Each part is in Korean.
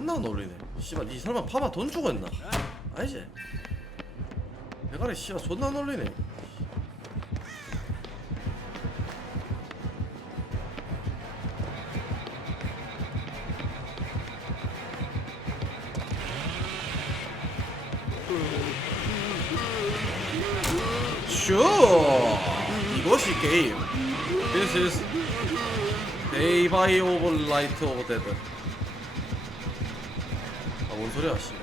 존나 놀리네. 씨발 니 설마 파마 돈 주고 했나? 아니지. 대가리 씨발 존나 놀리네. 슈 이것이 게임 This is Day by of Light of Dead 아 뭔 소리야 씨발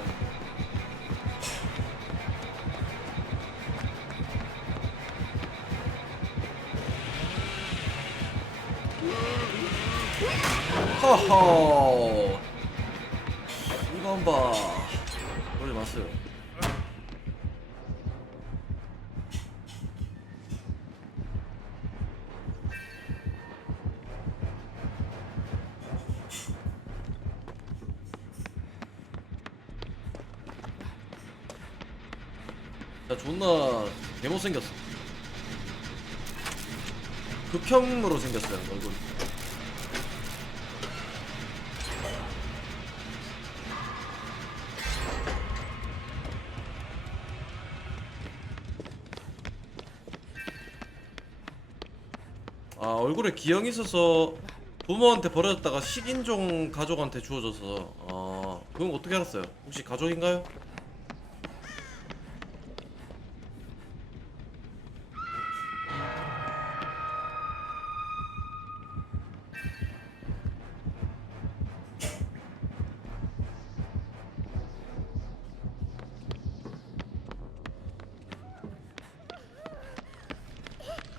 허허. 이건 봐 그러지 마세요 아 얼굴에 기형이 있어서 부모한테 버려졌다가 식인종 가족한테 주어져서 아 그건 어떻게 알았어요? 혹시 가족인가요?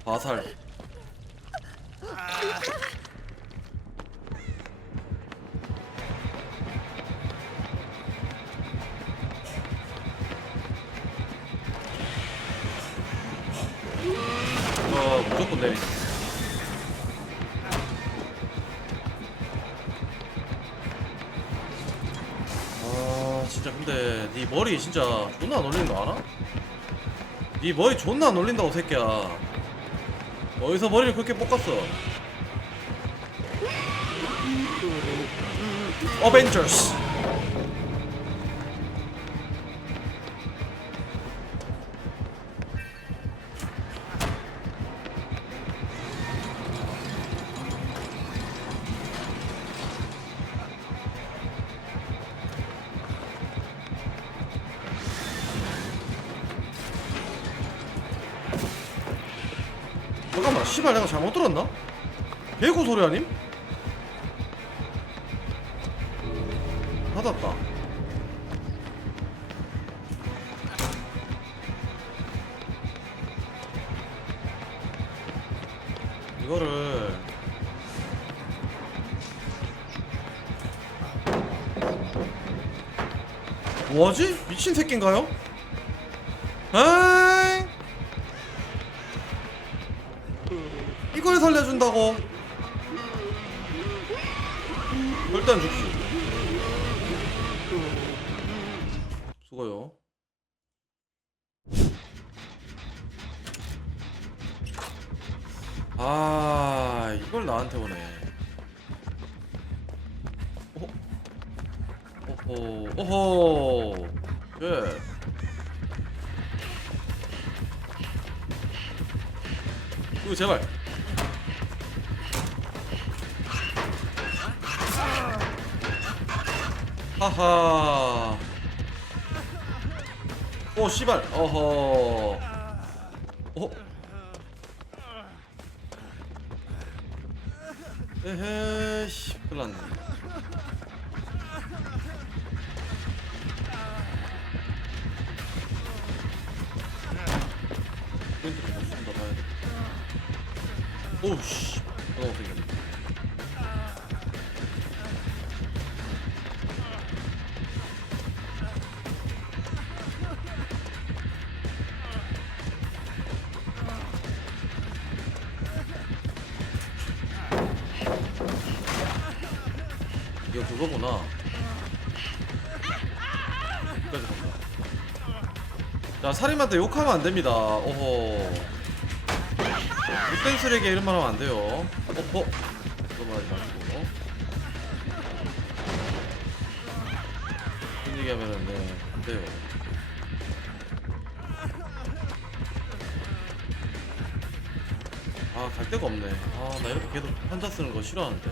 화살. 어 무조건 내리. 아 진짜 근데 네 머리 진짜 존나 안 어울리는 거 알아? 네 머리 존나 안 어울린다고 새끼야 어디서 머리를 그렇게 볶았어? 어벤져스 잠깐만 씨발 내가 잘못 들었나? 개고 소리 아님? 받았다 이거를 뭐지? 미친 새끼인가요? 에 이걸 살려준다고? 일단 죽시 수고요. 아 이걸 나한테 오네 하하. 오 씨발. 어허. 어? 에헤 씨 큰일났네. 오우 씨 이거 그거구나. 여기까지 간다 자 살인마한테 욕하면 안 됩니다. 오호 못된 쓰레기 이런 말 하면 안 돼요. 어허 그런 말 하지 마시고. 그런 얘기 하면은 네 안 돼요. 아 갈 데가 없네. 아 나 이렇게 계속 환자 쓰는 거 싫어하는데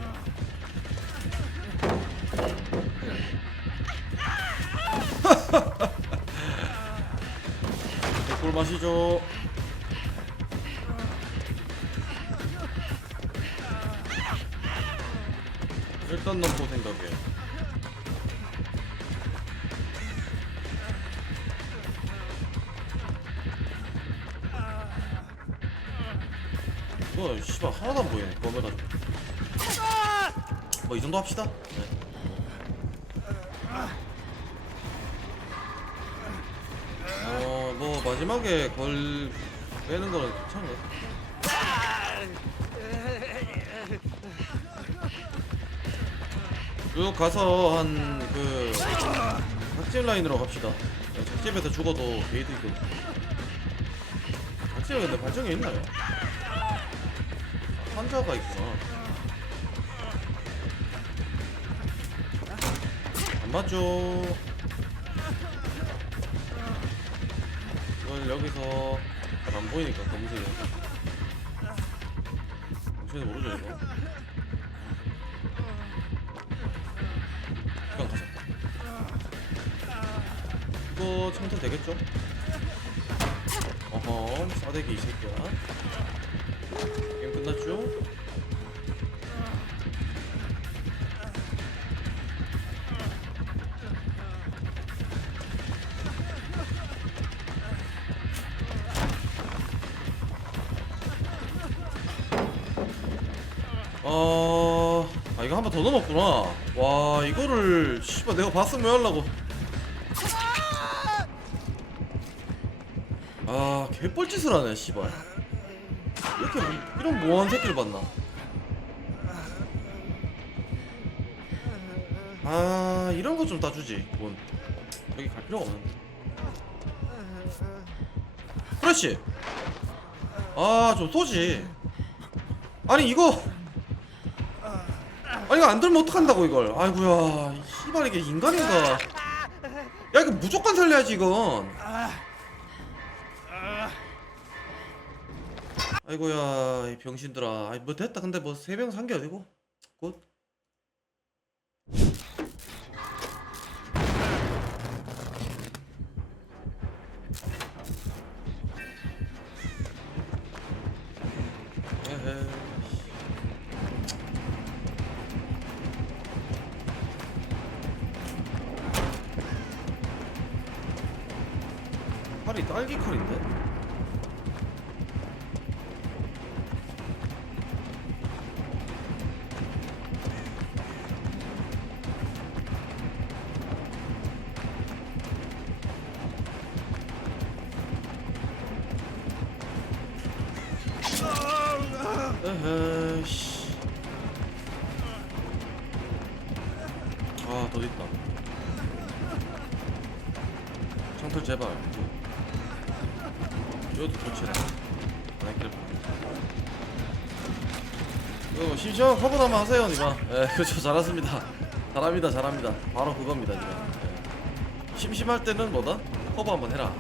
꿀 마시죠. 일단 넘고 생각해. 이거 씨발 하나도 안 보이네. 검해가지고 뭐이 정도 합시다. 네. 마지막에 걸 빼는 거는 같아 쭉 가서 한 그 작집 라인으로 갑시다. 네, 작집에서 죽어도 게이드 있거든 작집에 근데 발전기 있나요? 환자가 있구나. 안 맞죠 이걸 여기서 잘안 보이니까 검색해 정신이 모르죠 이거 그냥 가자 이거 청소 되겠죠? 어허 싸대기 이 새끼야 게임 끝났죠? 어... 아 이거 한 번 더 넘었구나. 와 이거를 씨발 내가 봤으면 왜 하려고. 아 개뻘짓을 하네 씨발. 이렇게 뭐- 이런 모한 새끼를 봤나? 아 이런 거 좀 따주지 뭔 여기 갈 필요가 없는데. 그렇지. 아좀 쏘지. 아니 이거 아니 이거 안 들면 어떡한다고 이걸. 아이고야 이 씨발 이게 인간인가. 야 이거 무조건 살려야지 이건. 아이고야 이 병신들아. 아이 뭐 됐다. 근데 뭐 세 병 산 게 어디고 팔이 딸기 칼인데? 아더 있다. 창틀 제발 이것도 좋지 이거 심심하면 커버 한번 하세요 니마 예 그렇죠. 잘하십니다. 잘합니다 잘합니다. 바로 그겁니다 니마 예. 심심할 때는 뭐다? 커버 한번 해라.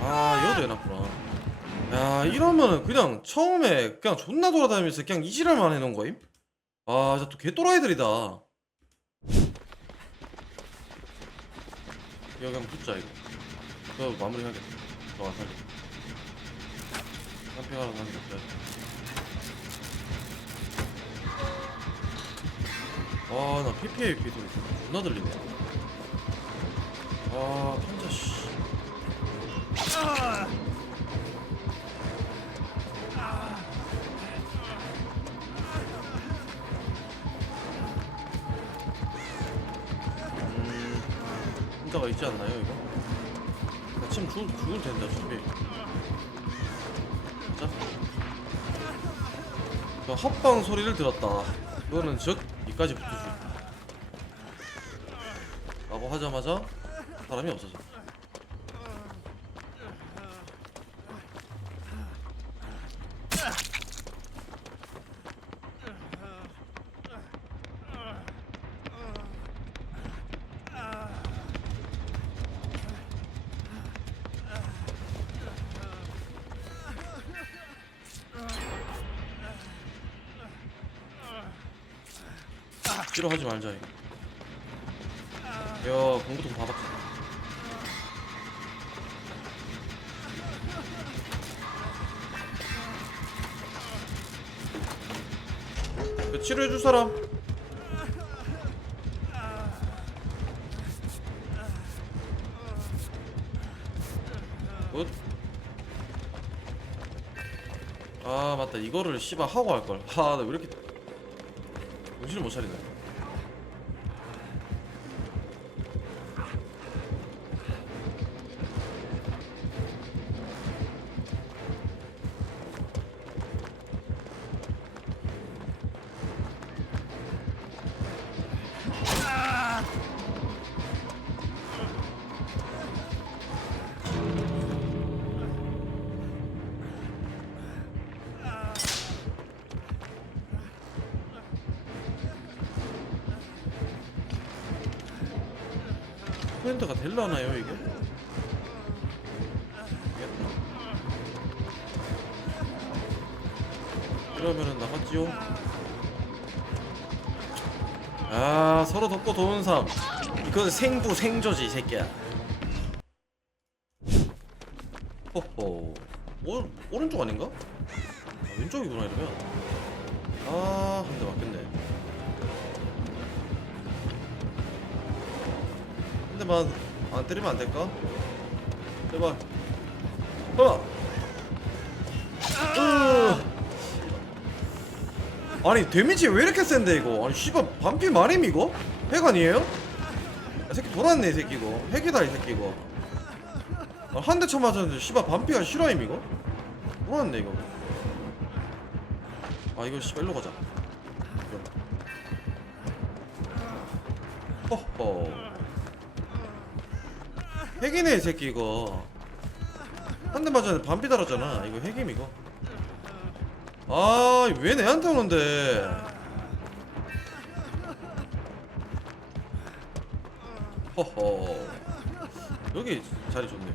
아 이것도 해놨구나. 야 이러면은 그냥 처음에 그냥 존나 돌아다니면서 그냥 이지랄만 해놓은 거임? 아 진짜 또 개또라이들이다 여기 한번 붙자 이거. 그거 마무리 하겠다 너가 살려 깜핑하러 가는 게 없다 아나 PPAP 소리 존나 들리네. 아 판자 씨. 음, 혼자가 있지 않나요 이거? 다치면 죽을, 죽을 텐데 어차피 자, 그 합방 소리를 들었다. 이거는 즉 이까지 붙어줘 라고 하자마자 사람이 없어져 싫어하지 말자 이거. 야 공부통 받았다 그 치료해줄 사람. 굿. 아 맞다. 이거를 씨발 하고 할걸. 하나 왜 이렇게 정신을 못 차리네 포인트가 될라나요 이게? 이러면은 나갔지요? 아 서로 덮고 도는 삶. 이건 생부 생조지 이 새끼야. 호호. 오, 오른쪽 아닌가? 아, 왼쪽이구나 이러면. 아한 대 맞겠네 한 대만 안 때리면 안 될까? 제발 어! 으! 아니 데미지 왜 이렇게 센데 이거 아니 씨발 반피 마림 이거? 핵 아니에요? 이 새끼 돌았네 이 새끼 이거 핵이다 이 새끼 이거 아, 한대 쳐맞았는데 씨발 반피가 실화임 이거? 돌았네 이거 아 이거 씨발 일로 가자 허허 핵이네 이 새끼 이거. 한 대 맞았는데 반피 달았잖아. 이거 핵임 이거. 아왜 내한테 오는데? 허허. 여기 자리 좋네요.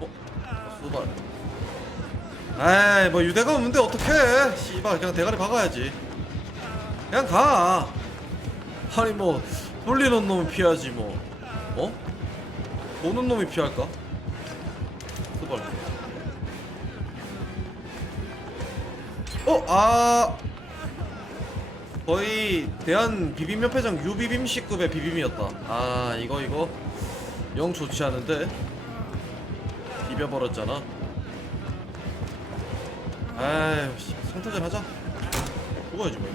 어? 수발. 에이 뭐 유대가 없는데 어떡해? 씨발 그냥 대가리 박아야지. 그냥 가. 아니 뭐 돌리는 놈은 피하지 뭐. 어? 보는 놈이 피할까? 수발. 어? 아. 거의 대한 비빔면패장 유비빔식급의 비빔이었다. 아 이거 이거. 영 좋지 않은데? 비벼버렸잖아. 아유 씨, 성타전 하자. 죽어야지 뭐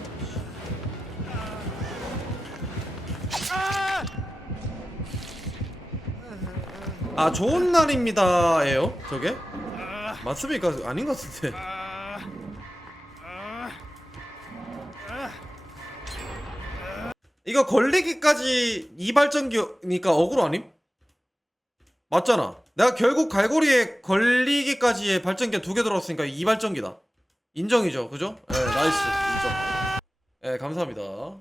아 좋은 날입니다 예요? 저게? 맞습니까? 아닌 것 같은데. 이거 걸리기까지 이발전기니까 억울 아님? 맞잖아. 내가 결국 갈고리에 걸리기까지의 발전기가 두개 들어왔으니까 이발전기다. 인정이죠. 그죠? 예 나이스. 인정. 예 감사합니다.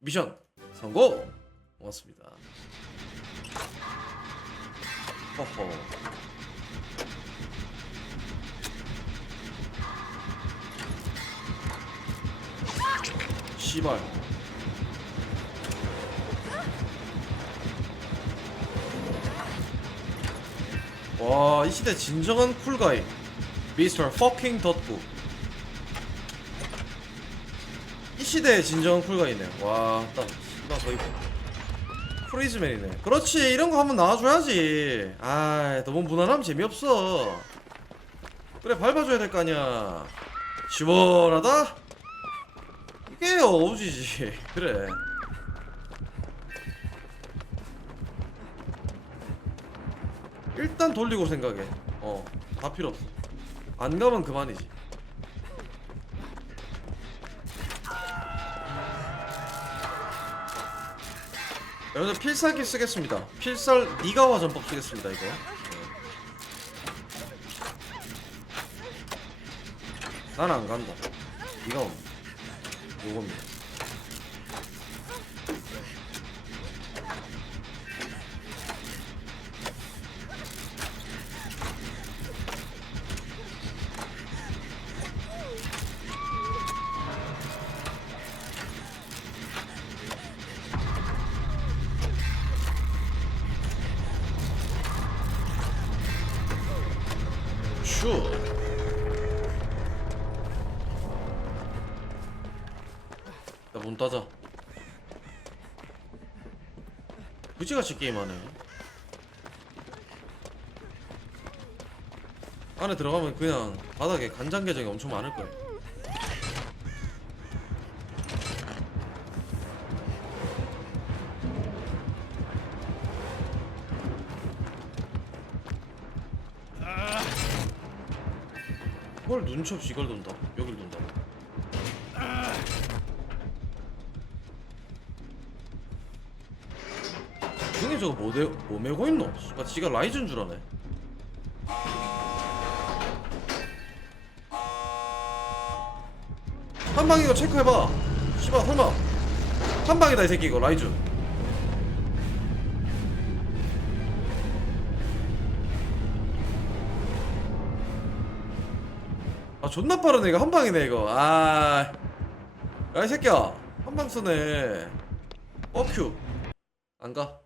미션 성공! 고맙습니다 허허 씨발 와, 이 시대 진정한 쿨가이. 미스터 퍼킹 덧구. 이 시대의 진정한 쿨가이네. 와, 딱, 나 거의 프리즈맨이네. 그렇지, 이런 거 한번 나와줘야지. 아, 너무 무난하면 재미없어. 그래, 밟아줘야 될 거 아니야. 시원하다? 이게 어우지지. 그래. 일단 돌리고 생각해. 어, 다 필요 없어. 안 가면 그만이지. 여러분들 필살기 쓰겠습니다. 필살 니가와 전법 쓰겠습니다 이거. 네. 난안 간다. 니가 옵니다 요겁니다 야문 따자. 그지같이 게임하네. 안에 들어가면 그냥 바닥에 간장 게장이 엄청 많을 거야. 뭘 눈치 없이 이걸 돈다. 여길 돈다 형이 저거 뭐, 내, 뭐 메고 있노? 씨발 지가 라이즈인 줄 아네. 한방 이거 체크해봐. 씨발 설마. 한방이다 이 새끼 이거 라이즈. 아 존나 빠르네 이거. 한방이네 이거. 아야 이 새끼야. 한방 쓰네. 어큐. 안가